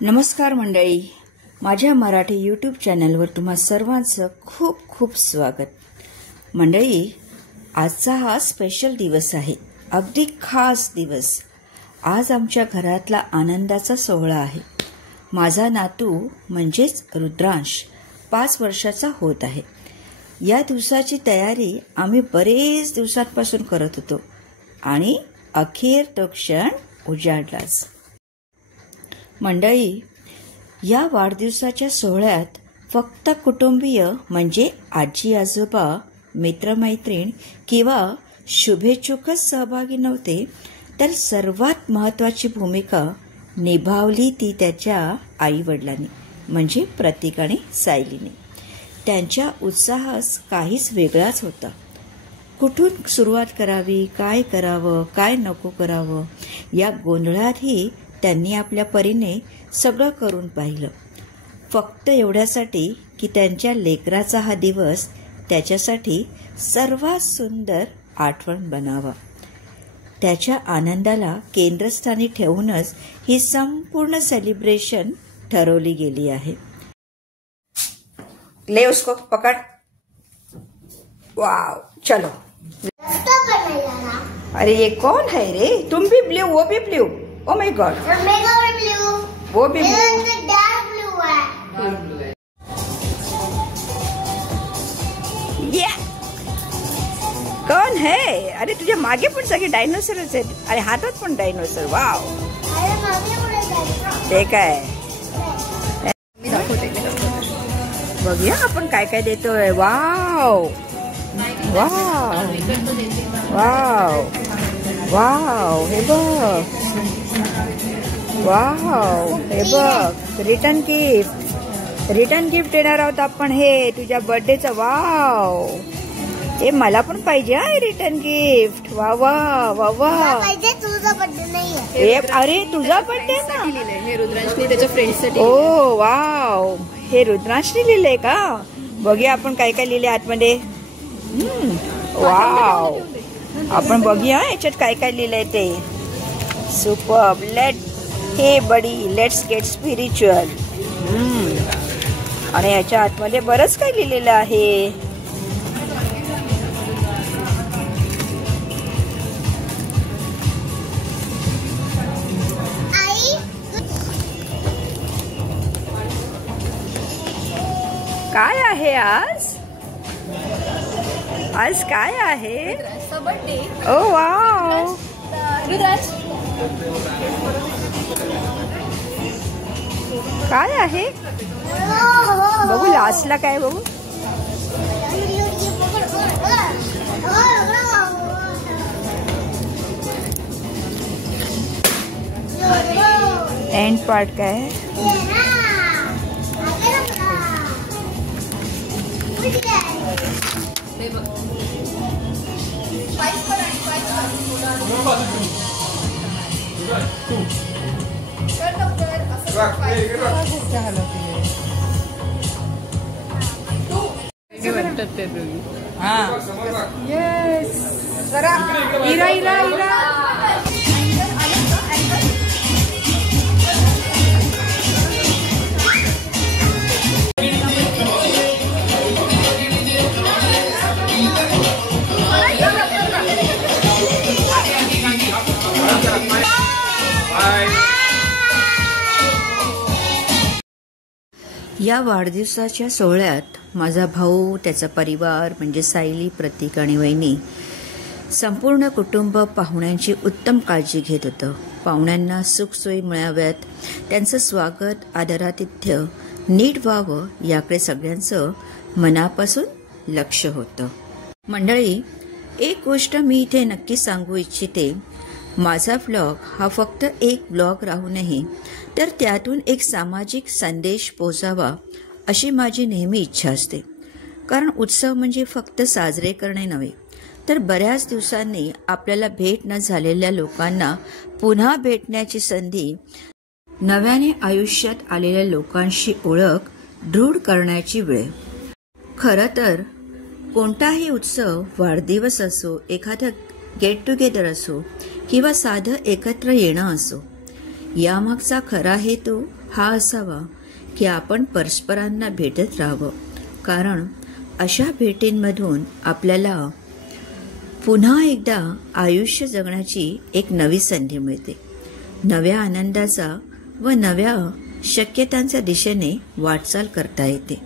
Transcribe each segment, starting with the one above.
नमस्कार मंडळी, माझ्या मराठी यूट्यूब चॅनलवर तुम्हा सर्वांचं खूप खूप स्वागत। मंडळी, आजचा हा स्पेशल दिवस आहे, अगदी खास दिवस। आज आमच्या घरातला आनंदाचा सोहळा आहे। माझा नातू म्हणजेच रुद्रांश 5 वर्षाचा होत आहे। या दिवसाची तयारी आम्ही बरेच दिवसांपासून करत होतो आणि अखेर तो क्षण उजाडलाच। मंडळी, या वाढदिवसाच्या सोहळ्यात फक्त कुटुंबीय म्हणजे आजी आजोबा, मित्रमैत्रीण किंवा शुभेच्छुकच सहभागी नव्हते, तर सर्वात महत्त्वाची भूमिका निभावली ती त्याच्या आईवडिलांनी म्हणजे प्रतीक आणि सायलीने। त्यांच्या उत्साहास काहीच वेगळाच होता। कुठून सुरुवात करावी, काय करावं, काय नको करावं, या गोंधळातही त्यांनी आपल्या परीने सगळं करून पाहिलं, फक्त एवढ्यासाठी की त्यांच्या लेकराचा हा दिवस त्याच्यासाठी सर्वात सुंदर आठवण बनावा। त्याच्या आनंदाला केंद्रस्थानी ठेवूनच ही संपूर्ण सेलिब्रेशन ठरवली गेली आहे। ले उसको पकड़, वाव, चलो। अरे ये कौन है रे? तुम भी ब्लू, वो भी ब्लू। ओ माय गॉड, वो भी ब्लू है। ये कौन है? अरे तुझ्या मागे पण सगळे डायनोसरच आहेत आणि हातात पण डायनोसर। वाव, ते काय बघूया आपण काय काय देतोय। वाव वाव वाव वाव, हे बघ, वाव, हे बघ, रिटर्न गिफ्ट देणार आहोत आपण हे तुझ्या बर्थडेचं। वाव, हे मला पण पाहिजे हा रिटर्न गिफ्ट। वा वा वा वा, तुझा बर्थडे नाहीये। अरे तुझा बर्थडे ना, हे रुद्रांशने त्याच्या फ्रेंड्ससाठी। ओ वाव, हे रुद्रांशने लिहिलंय का? बघूया आपण काय काय लिहिले आतमध्ये। वाव, आपण बघूया याच्यात काय काय लिहिलंय ते। सुपर्ब, हे बडी, लेट्स गेट स्पिरिच्युअल। आणि याच्या आतमध्ये बरंच काय लिहिलेलं आहे। काय आहे आज? आज काय आहे? ओ वाव, काय आहे? बघू लास्टला काय बघू। एंड पार्ट काय? या वाढदिवसाच्या सोहळ्यात माझा भाऊ, त्याचा परिवार म्हणजे सायली, प्रतीक आणि वहिनी, संपूर्ण कुटुंब पाहुण्यांची उत्तम काळजी घेत होतं। पाहुण्यांना सुखसोयी मिळाव्यात, त्यांचं स्वागत, आदरातिथ्य नीट व्हावं याकडे सगळ्यांचं मनापासून लक्ष होतं। मंडळी, एक गोष्ट मी इथे नक्की सांगू इच्छिते, माझा व्लॉग हा फक्त एक व्लॉग राहू नये, तर त्यातून एक सामाजिक संदेश पोहोचावा अशी माझी नेहमी इच्छा असते। कारण उत्सव म्हणजे फक्त साजरे करणे नव्हे, तर बऱ्याच दिवसांनी आपल्याला भेट न झालेल्या लोकांना पुन्हा भेटण्याची संधी, नव्याने आयुष्यात आलेल्या लोकांशी ओळख दृढ करण्याची वेळ। खरं तर कोणताही उत्सव, वाढदिवस असो, एखादं गेट टुगेदर असो किंवा साधं एकत्र येणं असो, यामागचा खरा हेतू हा असावा की आपण परस्परांना भेटत राहावं, कारण अशा भेटींमधून आपल्याला पुन्हा एकदा आयुष्य जगण्याची एक नवी संधी मिळते. नव्या आनंदाचा व नव्या शक्यतांच्या दिशेने वाटचाल करता येते.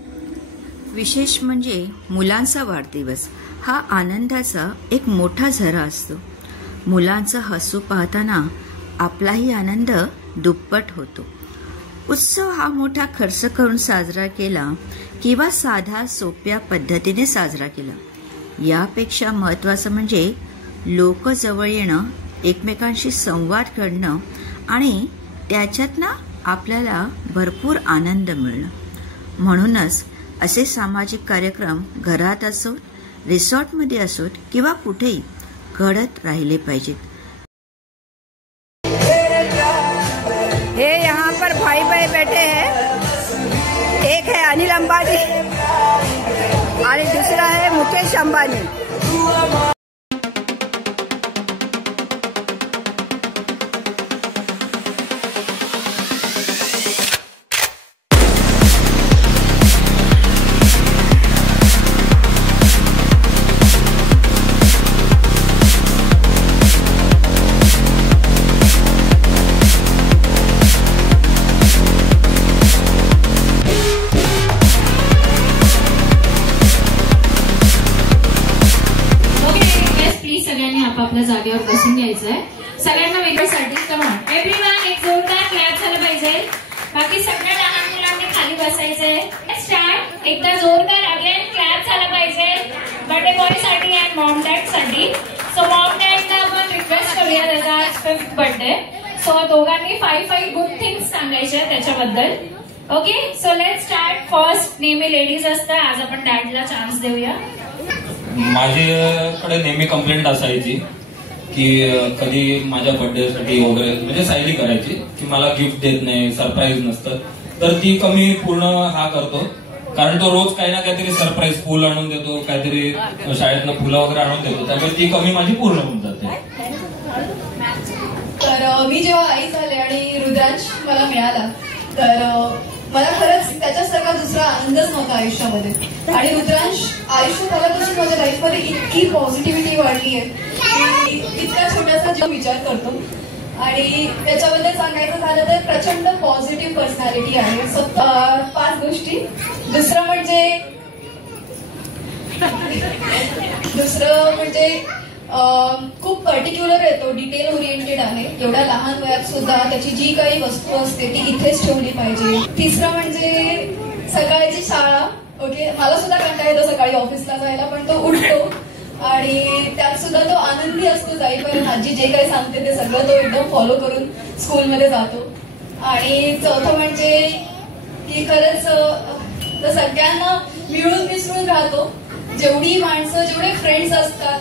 विशेष म्हणजे मुलांचा वाढदिवस हा आनंदाचा एक मोठा झरा असतो. मुलांचं हसू पाहताना आपलाही आनंद दुप्पट होतो. उत्सव हा मोठा खर्च करून साजरा केला किंवा साध्या सोप्या पद्धतीने साजरा केला, यापेक्षा महत्त्वाचं म्हणजे लोक जवळ येणं, एकमेकांशी संवाद करणं आणि त्याच्यातनं आपल्याला भरपूर आनंद मिळणं. म्हणूनच असे सामाजिक कार्यक्रम घरात असोत, रिसॉर्टमध्ये असोत किंवा कुठेही घडत राहिले पाहिजेत. ये यहाँ पर भाई भाई बैठे हैं. एक है अनिल अंबानी और दूसरा है मुकेश अंबानी. आपल्या जागेवर बसून घ्यायचंय. सगळ्यांना वेगळ्यासाठी कमॉन एव्हरीवन एक जोरदार क्लॅप झाला पाहिजे. बाकी सगळ्या लहान मुलांनी खाली बसायचंय. स्टार्ट. एकदा जोरदार अगेन क्लॅप झाला पाहिजे बर्थडे बॉय साठी आणि मॉम डॅड साठी. सो मॉम डॅडला आपण रिक्वेस्ट करूया, त्याचा आज 5th बर्थडे. सो दोघांनी 5 गुड थिंग्स सांगायचे त्याच्याबद्दल. Okay, so let's start. First नेहमी लेडीज असतात, आज आपण डॅडला चान्स देऊया. माझ्याकडे नेहमी कंप्लेंट असायची की कधी माझ्या बर्थडेसाठी वगैरे म्हणजे सायली करायची की मला गिफ्ट देत नाही, सरप्राईज नसतं. तर ती कमी पूर्ण हा करतो, कारण तो रोज काही ना काहीतरी सरप्राईज फुल आणून देतो, काहीतरी शाळेतनं फुलं वगैरे आणून देतो. त्यामुळे ती कमी माझी पूर्ण होऊन जाते. तर मी जेव्हा आई झाले आणि रुद्रांश मला मिळाला, तर मला खरंच त्याच्यासारखा दुसरा आनंदच नव्हता आयुष्यामध्ये. आणि रुद्रांश आयुष्यात आल्यापासून माझ्या लाईफमध्ये इतकी पॉझिटिव्हिटी वाढली आहे की इतका छोटासा जीव विचार करतो. आणि त्याच्याबद्दल सांगायचं झालं तर प्रचंड पॉझिटिव्ह पर्सनॅलिटी आहे. 5 गोष्टी. दुसरं म्हणजे खूप पर्टिक्युलर आहे, तो डिटेल ओरिएंटेड आहे. एवढ्या लहान वयात सुद्धा त्याची जी काही वस्तू असते ती इथेच ठेवली पाहिजे. तिसरं म्हणजे सकाळची शाळा. ओके, मला सुद्धा कंटाळा येतो सकाळी ऑफिसला जायला, पण तो उठतो आणि त्यात सुद्धा तो आनंदी असतो जाईपर्यंत. आजी जे काही सांगते ते सगळं तो एकदम फॉलो करून स्कूलमध्ये जातो. आणि चौथं म्हणजे की खरंच सगळ्यांना मिळून मिसळून राहतो. जेवढी माणसं, जेवढे फ्रेंड्स असतात,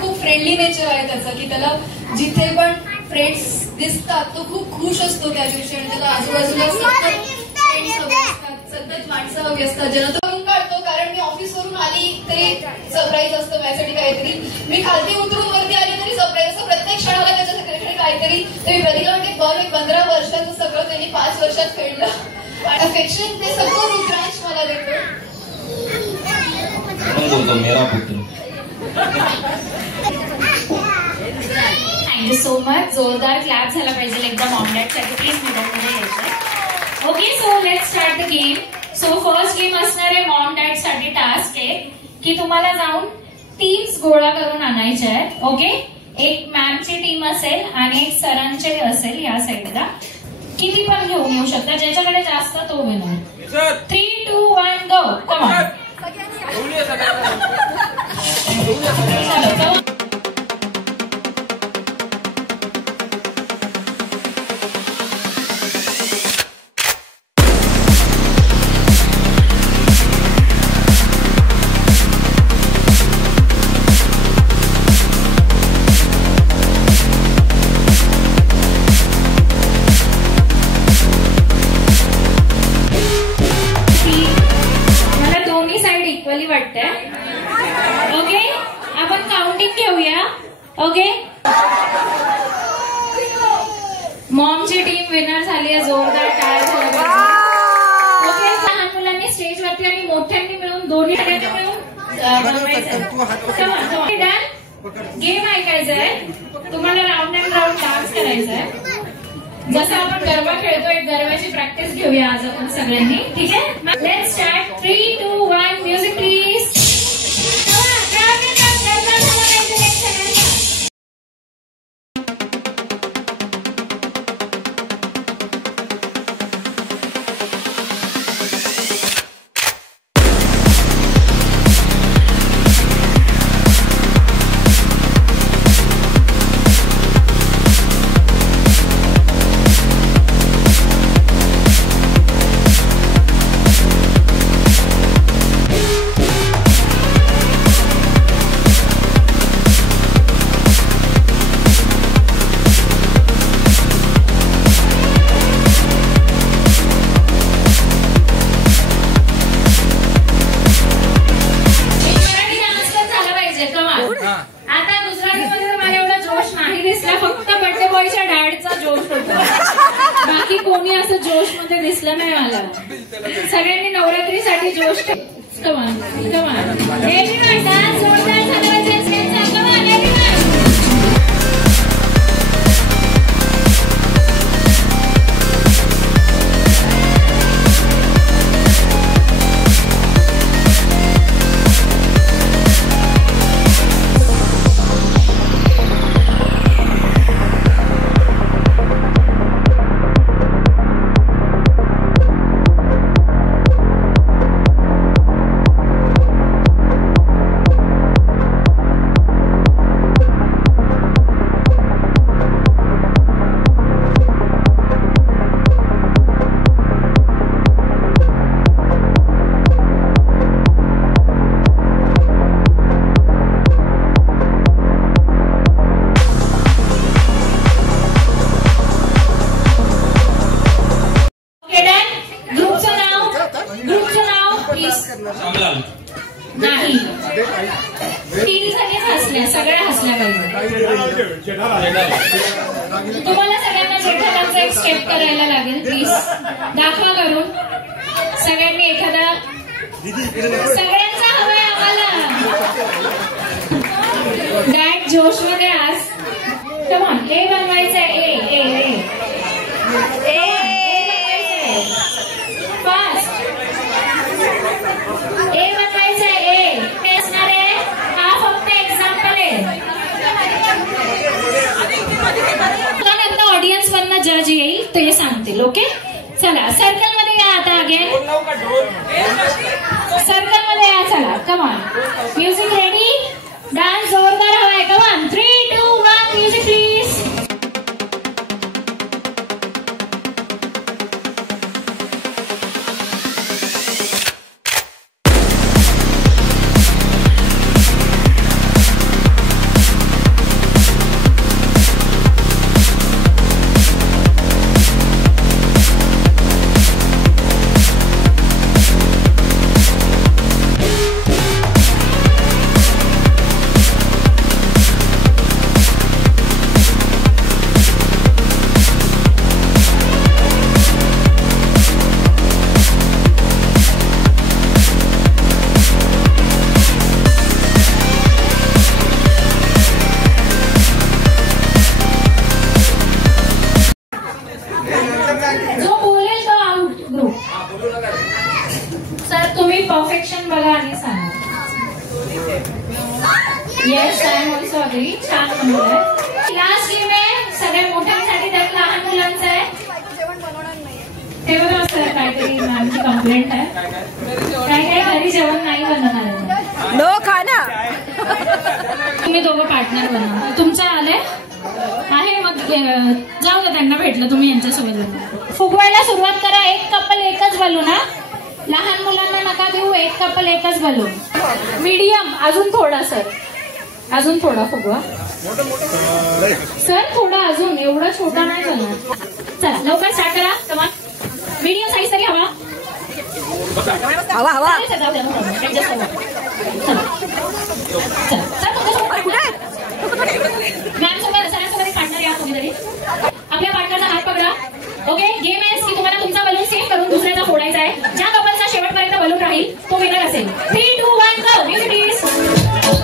खूप फ्रेंडली नेचर आहे त्याचं, की त्याला जिथे पण फ्रेंड्स दिसतात तो खूप खुश असतो त्या दिवशी. आणि त्याला आजूबाजूला सतत माणसं हवी असतात, ज्यांना तो करून काढतो. कारण मी ऑफिसवरून आली तरी सरप्राईज असतं माझ्यासाठी काहीतरी. मी खालती उतरून वरती आली तरी सरप्राईज असतं. प्रत्येक क्षणाला त्याच्यासाठी काहीतरी. तर मी प्रतिला म्हणते बघ, 15 वर्षाचं सगळं त्यांनी 5 वर्षात फेडलं. अफेक्शन ते सगळं रुद्रांश मला देतो. मेरा पुत्र. Thank you so much. जोरदार क्लॅप झाला पाहिजे एकदा मॉम डॅड साठी. प्लीज मीडियामध्ये यायचं. Okay, so let's start the game. So first game असणार आहे मॉम डॅड साठी टास्क आहे की तुम्हाला जाऊन टीम्स गोळा करून आणायच्या आहेत. ओके, एक मॅमची टीम असेल आणि एक सरांचे असेल या साईडला. किती पण घेऊन येऊ शकता, ज्याच्याकडे जास्त तो विनर. 3, 2, 1 गो. Come on. चलो. वाटतंय. ओके, आपण काउंटिंग घेऊया. ओके, मॉमची गेम ऐकायचंय तुम्हाला, राऊंड अँड राऊंड डान्स करायचंय. जसं आपण गरबा खेळतोय, गरबाची प्रॅक्टिस घेऊया आज आपण सगळ्यांनी. ठीक आहे, लेट्स स्टार्ट. 3, 2, 1 music please. बाकी कोणी असं जोश मध्ये दिसलं नाही मला. सगळ्यांनी नवरात्रीसाठी जोश. कमान कमान एव्हरीवन डान्स जोरदार झाला पाहिजे. कमान एव्हरीवन. नाही हसल्या, सगळ्या हसल्या पाहिजे. तुम्हाला सगळ्यांना जेठालालचा एक स्टेप करायला लागेल. प्लीज दाखवा करून. सगळ्यांनी एखादा, सगळ्यांचा हवाय आम्हाला डायरेक्ट जोश मध्ये आज. कमॉन ए बनवायचंय. ए ए ए फास्ट. ए बनवायचंय. ए हे असणार आहे. हा फक्त एक्झाम्पल आहे. नंतर ऑडियन्स मधनं जज येईल ते सांगतील. ओके चला सर्कल मध्ये या आता. अगेन सर्कल मध्ये या. चला कमॉन. Music ready. डान्स जोरदार हवाय. Come on 3, 2, 1 music please. परफेक्शन बघा आणि सांगा. Yes I am also agree. छान म्हणलंय. लास्ट गेम आहे सगळ्या मोठ्यांसाठी, त्यात लहान मुलांचं आहे. ते बघा सर काहीतरी आमची कंप्लेंट आहे. काय घरी जेवण नाही बनवणार आहे. नो खाना. तुम्ही दोघं पार्टनर बनवा. तुमचं आलंय आहे मग जाऊ दे. त्यांना भेटलं तुम्ही यांच्यासोबत. फुगवायला सुरुवात करा. एक कपल एकच बलून. हा लहान मुलांना नका देऊ. एक कपल एकच बलून. मीडियम. अजून थोडा सर. अजून थोडा फुगवा सर. थोडा अजून. एवढा छोटा नाही झाला. चला लवकर स्टार्ट करा. कमान. मीडियम साईज तरी हवा. हवा हवा. मॅम सोबत सरांसोबत पार्टनर या तुम्ही तरी. आपल्या पार्टनरचा हात पकडा. ओके गेम आहे की तुम्हाला तुमचा बलून सेव्ह करून दुसऱ्याचा फोडायचा आहे. ज्या कपलचा शेवटपर्यंत बलून राहील तो विनर असेल. 3, 2, 1 गो. Music please.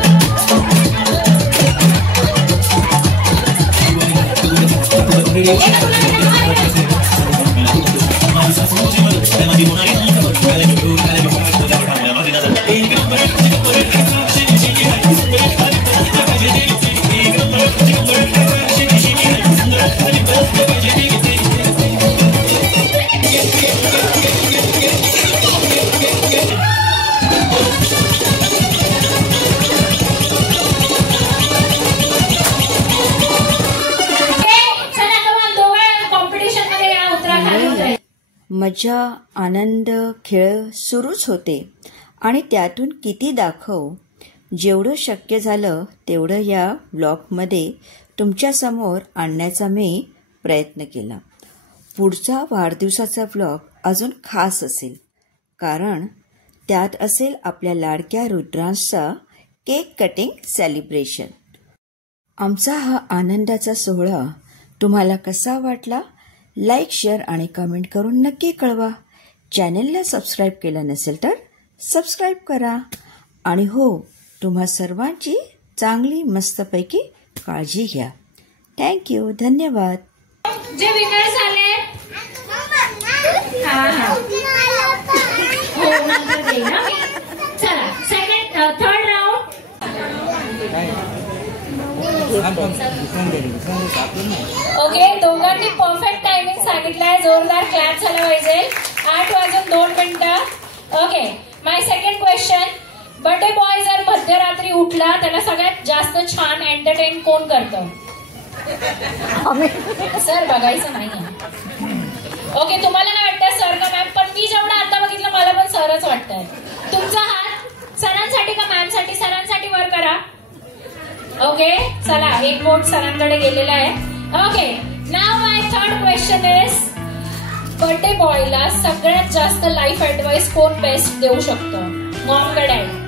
मजा, आनंद, खेळ सुरूच होते आणि त्यातून किती दाखव, जेवढं शक्य झालं तेवढं या व्लॉगमध्ये तुमच्यासमोर आणण्याचा मी प्रयत्न केला. पुढचा वाढदिवसाचा व्लॉग अजून खास असेल, कारण त्यात असेल आपल्या लाडक्या रुद्रांशचा केक कटिंग सेलिब्रेशन. आमचा हा आनंदाचा सोहळा तुम्हाला कसा वाटला? लाईक, शेअर आणि कमेंट करून नक्की कळवा. चॅनलला सबस्क्राईब केलं नसेल तर सबस्क्राईब करा. आणि हो, तुम्हा सर्वांची चांगली मस्तपैकी काळजी घ्या. थँक्यू, धन्यवाद. जे विनर झाले हो नंतर देईन ना मी. चला थर्ड राऊंड. ओके, दोघांनी परफेक्ट टायमिंग सांगितलंय. जोरदार क्लॅप झाला पाहिजे. 8:02. ओके, माय सेकंड क्वेश्चन. बर्थडे बॉय जर मध्यरात्री उठला त्याला सगळ्यात जास्त छान एंटरटेन कोण करतं? सर बघायचं नाही. ओके, तुम्हाला काय वाटतं सर का मॅम? पण मी जेवढं आता बघितलं मला पण सरच वाटतंय. तुमचा हात सरांसाठी का मॅम साठी? सरांसाठी वर करा. ओके, चला एक बोट सरांकडे गेलेला आहे. ओके, नाव my third question is, birthday बॉयला सगळ्यात जास्त लाईफ ऍडवाइस कोण बेस्ट देऊ शकतो? मॉम का डॅड?